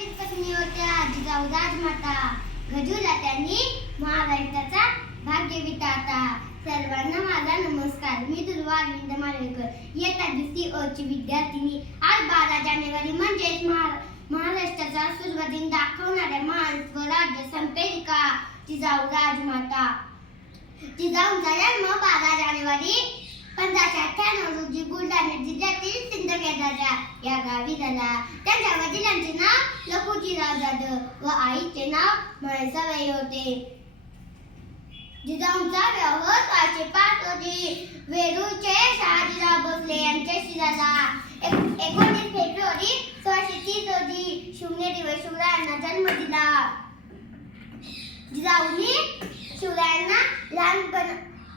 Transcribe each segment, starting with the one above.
वीर पत्नी होत्या जिजाऊ राजमाता. गजूला त्यांनी महाराष्ट्राचा भाग्य विधाता. सर्वांना माझा नमस्कार. मी दुर्वा अरविंद माळवेकर, इयत्ता दुसरी अ ची विद्यार्थिनी. आज 12 जानेवारी म्हणजेच महाराष्ट्राचा सुरुवातीन दाखवणाऱ्या महान स्वराज्य संपेलिका जिजाऊ राजमाता. जिजाऊंचा जन्म 12 जानेवारी 1598 रोजी बुलढाणा जिल्ह्यातील सिंदखेडराजा या गावी झाला. त्यांच्या वडिलांचे नाव लखुजीराव जाधव व आईचे नाव म्हैसाबाई होते. जिजाऊंचा विवाह 1605 रोजी वेरूळचे शहाजीराव भोसले यांच्याशी झाला. 19 फेब्रुवारी 1630 रोजी शिवनेरी व शिवरायांना जन्म दिला. जिजाऊंनी शिवरायांना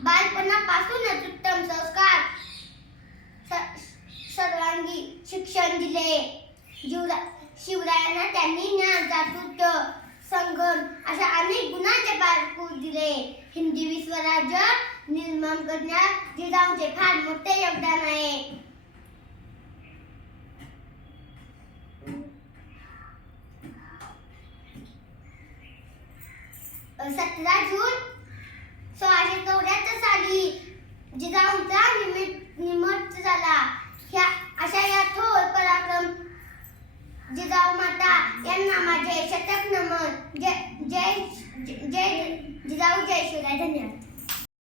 बालपणापासूनच उत्तम संस्कार, सर्वांगी शिक्षण दिले. शिवरायांना त्यांनी ज्ञान, दातृत्व, संगम अशा अनेक गुणांचे पारखून दिले. हिंदवी स्वराज्य निर्माण करण्यात जिजाऊंचे फार मोठे योगदान आहे. 17 जून 1674 साली जिजाऊंचा निमित्त झाला. अशा या थोर पराक्रम जिजाऊ माता यांना माझे शतक नमन. जय जिजाऊ, जय शिवराय. धन्यवाद.